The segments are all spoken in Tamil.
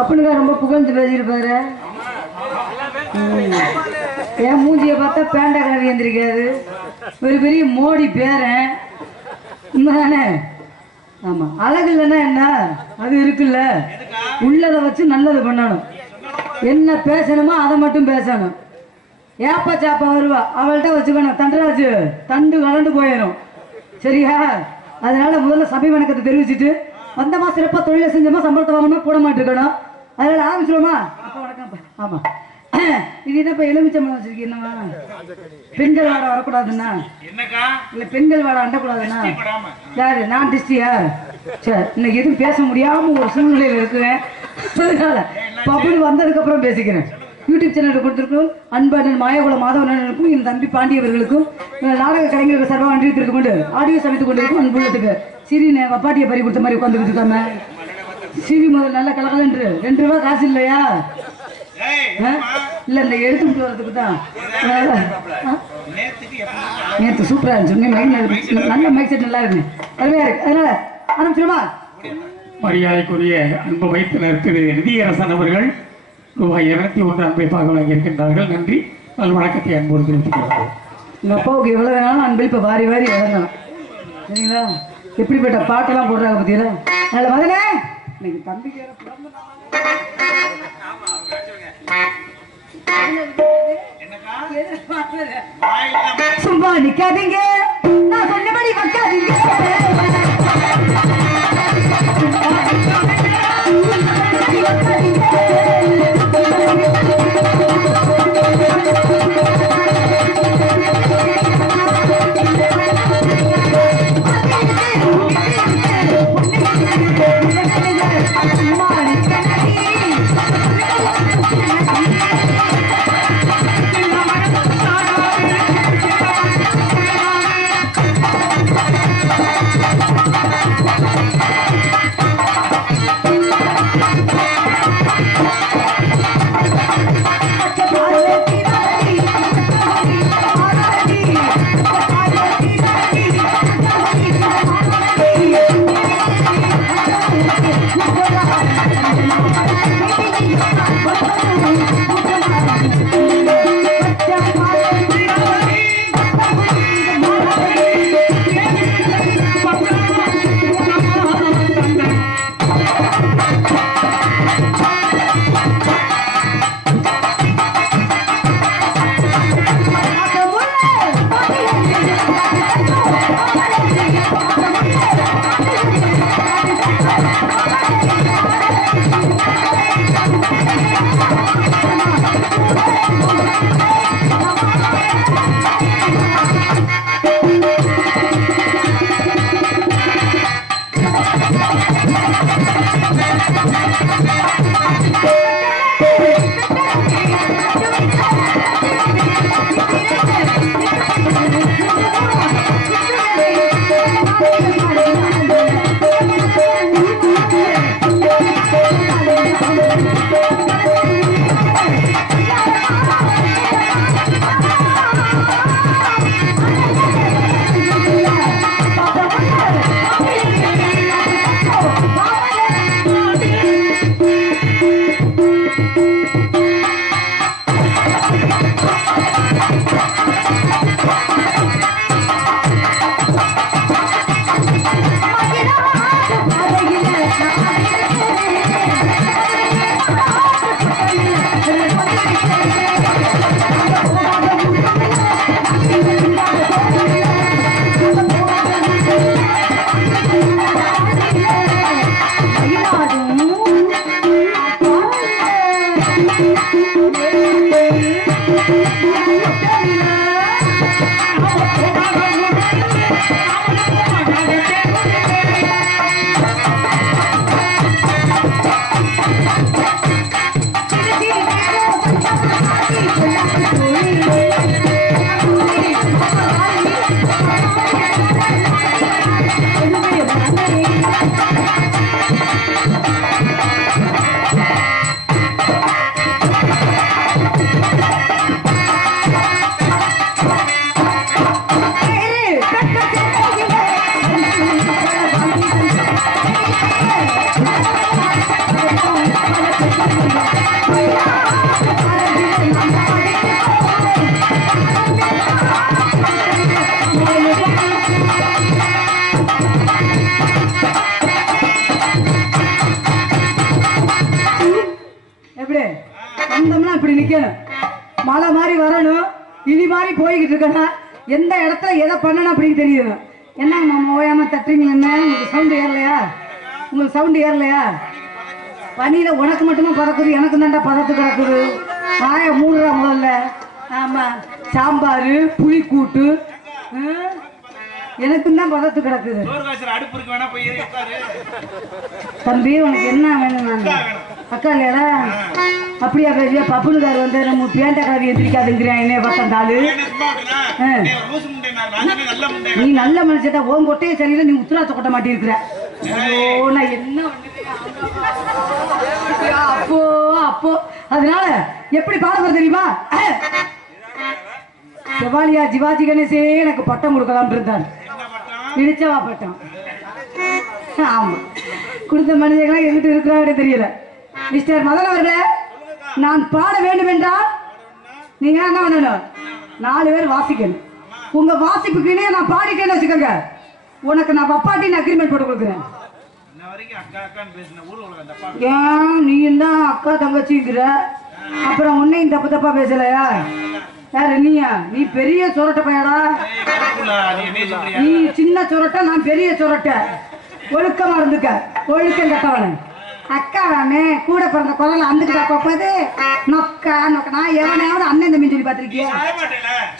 அப்படிதான் ரொம்ப புகழ்ந்து பேசியிருப்பாரு. என் மூஞ்சியை பார்த்தா பேண்டா கலவி எந்திரிக்காது. ஒரு பெரிய மோடி பேரன் உண்மைதானே? ஆமா, அழகு இல்லைன்னா என்ன, அது இருக்குல்ல. உள்ளதை வச்சு நல்லது பண்ணணும். என்ன பேசணுமோ அதை மட்டும் பேசணும். ஏப்பா சாப்பா வருவா, அவள்கிட்ட வச்சுக்கணும். தண்டராஜு தண்டு கலண்டு போயிடும், சரியா? அதனால முதல்ல சபை வணக்கத்தை தெரிவிச்சுட்டு வந்தமா சிறப்பா தொழிலை செஞ்சோமா சம்பளத்தை வாங்கணுமா போட மாட்டிருக்கணும். அதனால ஆரம்பிச்சிருவோமா? வணக்கம். ஆமா, இது என்னப்பா எலுமிச்சம்பழம் வச்சிருக்கீங்க? என்னவா பெண்கள் வாடை வரக்கூடாதுன்னா? இல்ல பெண்கள் வாடை அண்டக்கூடாதுன்னா? யாரு நான் டிஸ்டியா? சரி, இன்னைக்கு எதுவும் பேச முடியாம ஒரு சூழ்நிலையில இருக்குவேன். அதனால பப்புனு வந்ததுக்கு அப்புறம் பேசிக்கிறேன். யூடியூப் சேனல் கொடுத்துருக்கும் அன்பன் மாயகுல மாதவனுக்கும் என் தம்பி பாண்டியவர்களுக்கும் நாடக கலைஞர்கள் சர்வ அன்றியத்திற்கு கொண்டு ஆடியோ சமைத்துக் கொண்டிருக்கும் அன்புள்ளத்துக்கு சிறின வப்பாட்டியை பறி கொடுத்த மாதிரி உட்காந்துக்கிட்டு இருக்காம சிவி முதல் நல்ல கலகலன்று 2 ரூபா காசு இல்லையா? இல்ல இந்த எடுத்துட்டு வரதுக்கு தான். நேற்று சூப்பரா இருந்துச்சு, நல்ல மைக் செட் நல்லா இருக்கு, அருமையா இருக்கு. அதனால ஆரம்பிச்சிருமா? மரியாதைக்குரிய அன்பு வைத்தினர் திரு நிதியரசன் அவர்கள் ரூபாய் 201 அன்பளிப்பாக வழங்கியிருக்கின்றார்கள். நன்றி, நல் வணக்கத்தை அன்போடு தெரிவித்துக்கிறார்கள். உங்க அப்பாவுக்கு எவ்வளவு வேணாலும் அன்பளிப்பை வாரி வாரி வழங்கலாம், சரிங்களா? எப்படிப்பட்ட பாட்டெல்லாம் போடுறாங்க பத்தியில. நல்ல மகனே, இன்னைக்கு தம்பிக்கு சும்மா நிக்காதீங்க, நான் சொன்னபடி வைக்காதீங்க. இப்படி நிக்கணும், மழை மாதிரி வரணும், இடி மாதிரி போய்கிட்டு இருக்கணும். எந்த இடத்துல எதை பண்ணணும் அப்படின்னு தெரியும். என்ன மாமா ஓயாம தட்டுறீங்களா? என்ன உங்களுக்கு சவுண்டு ஏறலையா? உங்களுக்கு சவுண்டு ஏறலையா? பனியில உனக்கு மட்டுமே பறக்குது, எனக்கு தாண்டா பதத்து கிடக்குது. காய மூடுறா முதல்ல. ஆமா, சாம்பார் புளிக்கூட்டு எனக்கும் தான் பதத்து கிடக்குது. தம்பி உனக்கு என்ன வேணும்? அக்கா இல்லையா? அப்படியா பேசியா? பப்புனுக்கார் வந்து நம்ம பேண்டக்காரி எந்திரிக்காதுங்கிறான். பத்தாண்டாளு நீ நல்ல மனுஷன், உன் கொட்டையை சரியில்லை, நீ உத்தராத்த கொட்ட மாட்டிருக்கிற. நான் என்ன அப்போ அப்போ அதனால எப்படி பாடுறது தெரியுமா? செவாலியா சிவாஜி கணேசே எனக்கு பட்டம் கொடுக்கலாம் இருந்தான், இடிச்சவா பட்டம். ஆமா, கொடுத்த மனிதர்களாம் எங்கிட்ட இருக்கிறாங்க தெரியல. மிஸ்டர் மதன் அவர்களே, நான் பாட வேண்டும் என்றால் நீங்க என்ன பண்ணணும்? 4 பேர் வாசிக்கணும். உங்க வாசிப்புக்குன்னே நான் பாடிட்டேன்னு வச்சுக்கோங்க, உனக்கு நான் பப்பாட்டின்னு அக்ரிமெண்ட் போட்டு கொடுக்குறேன். ஏன் நீ தான் அக்கா தங்கச்சிங்கிற, அப்புறம் உன்னையும் தப்பு தப்பா பேசலையா? யாரு நீயா? நீ பெரிய சொரட்டை பையடா, நீ சின்ன சொரட்டை, நான் பெரிய சொரட்டை. ஒழுக்கமா இருந்துக்க, ஒழுக்கம் கட்டவன. அக்கா தானே, கூட பிறந்த குரல் அந்துக்கிட்டா போப்பது நொக்கா நொக்க. நான் எவனையாவது அண்ணன் தம்பி சொல்லி பார்த்திருக்கியா?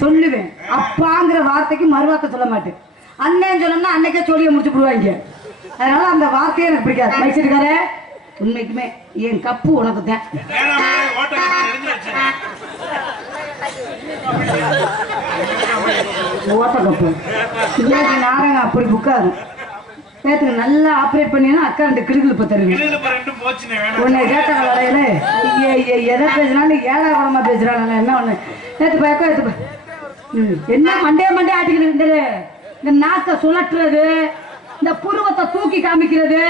சொல்லுவேன். அப்பாங்கிற வார்த்தைக்கு மறுவார்த்தை சொல்ல மாட்டேன். அண்ணன் சொன்னோம்னா அன்னைக்கே சொல்லிய முடிச்சு போடுவாங்க. அதனால அந்த வார்த்தையே எனக்கு பிடிக்காது. மைச்சிருக்காரு, உண்மைக்குமே என் கப்பு உனக்கு தான். ஓட்ட கப்பு இன்னைக்கு நாடகம் அப்படி புக்காது. நேற்றுக்கு நல்லா ஆப்ரேட் பண்ணினா அக்கா 2 கிடுகிழப்ப தருவேன். உன்னை கேட்ட கலையில எதை பேசுனாலும் 7ஆம் குணமா பேசுறாங்க. என்ன ஒண்ணு நேற்று பயக்கோ எடுத்து என்ன மண்டே மண்டே ஆட்டிக்கிட்டு இருந்தது. இந்த நாக்கை சுழற்றுறது, இந்த புருவத்தை தூக்கி காமிக்கிறது,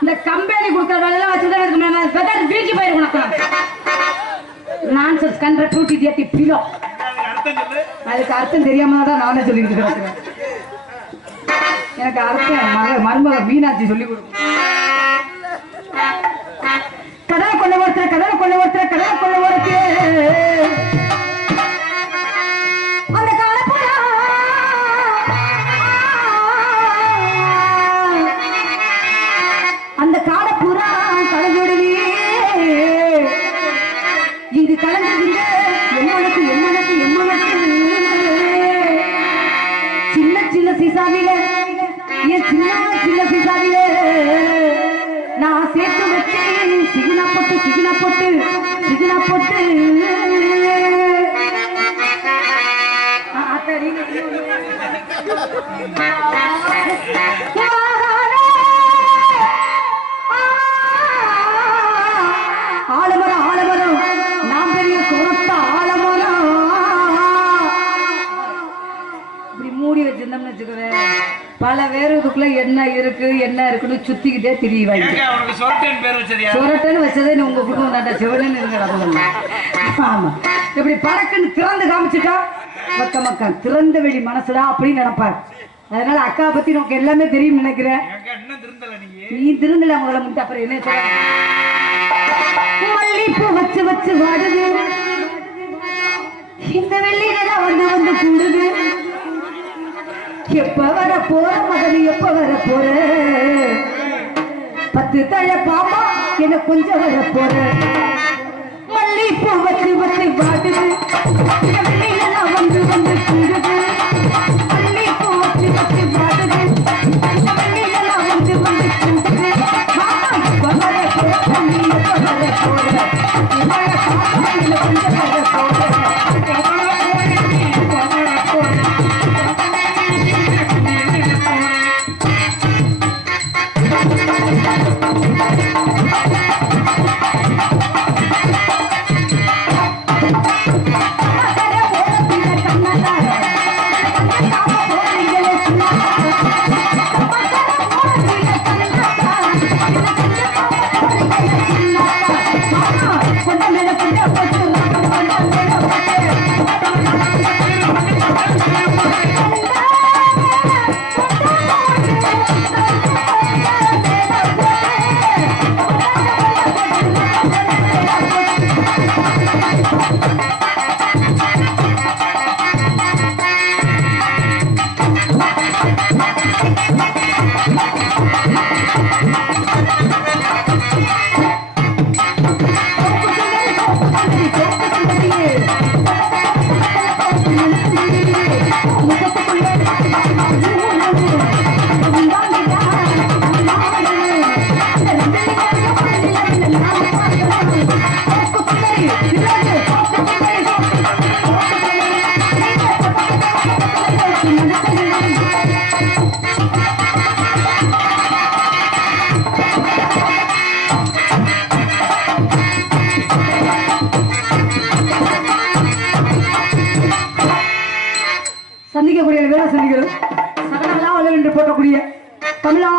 இந்த கம்பெனி கொடுக்குற வேலையெல்லாம் வச்சுதான் வீட்டு போயிருக்கணும். நான்சென்ஸ் கண்ட டூட்டி தேட்டி பிலோ. அதுக்கு அர்த்தம் தெரியாம தான் நானே சொல்லிக்கிட்டு இருக்கிறேன். எனக்கு அர்த்தம் மருமக மீனாட்சி சொல்லி கொடுக்கும். கடலை கொள்ள ஒருத்தர், கடலை கொள்ள ஒருத்தர், கடலை கொள்ள ஒருத்தர். அந்த காலப்புறா அந்த காலப்புறா கலந்துடுவே இங்கு கலந்துங்க எம்மனக்கு எம்மனக்கு எம்மனக்கு. சின்ன சின்ன சீசாவில என் சின்ன சின்ன சீசாவில நான் சேர்த்து வச்சு சிகினா போட்டு சிகினா போட்டு சிகினா போட்டு ஆலமரம் ஆலமரம் நாம் பெரிய சொரட்ட ஆலமரம். இப்படி மூடி வச்சிருந்தோம்னு வச்சுக்கவே பல பேர் இதுக்குள்ள என்ன இருக்கு என்ன இருக்குன்னு சுத்திக்கிட்டே திரிவாங்க. சொரட்டன்னு வச்சதே உங்க குடும்பம் தாண்டா, சிவனன்னு இருங்க. ஆமா, இப்படி பறக்குன்னு திறந்து காமிச்சுட்டா மக்க மக்கா திறந்த வெளி மனசுடா அப்படின்னு நினைப்பாரு. அதனால அக்கா பத்தி நமக்கு எல்லாமே தெரியும் நினைக்கிறேன். நீ திருந்தல முதல்ல முட்டு, அப்புறம் என்ன சொல்ல? மல்லிப்பூ வச்சு வச்சு வாடுது, இந்த வெள்ளியில வந்து வந்து கூடுது. எப்ப வர போற மகன், எப்ப வர போற 10 தழை பாப்பா என்ன கொஞ்சம் வர போற. மல்லிப்பூ வச்சு வச்சு வாடுது, வெள்ளியில வந்து வந்து கூடுது. மல்லிப்பூ வச்சு வச்சு வாடுது, வெள்ளியில வந்து வந்து கூடுது. எப்ப வர போற தண்ணி, எப்ப வர போற கொஞ்சம் வர போற. சந்திக்கக்கூடிய வேலை சந்திக்கிறோம் சகலமெல்லாம் வளர் என்று போற்றக்கூடிய தமிழா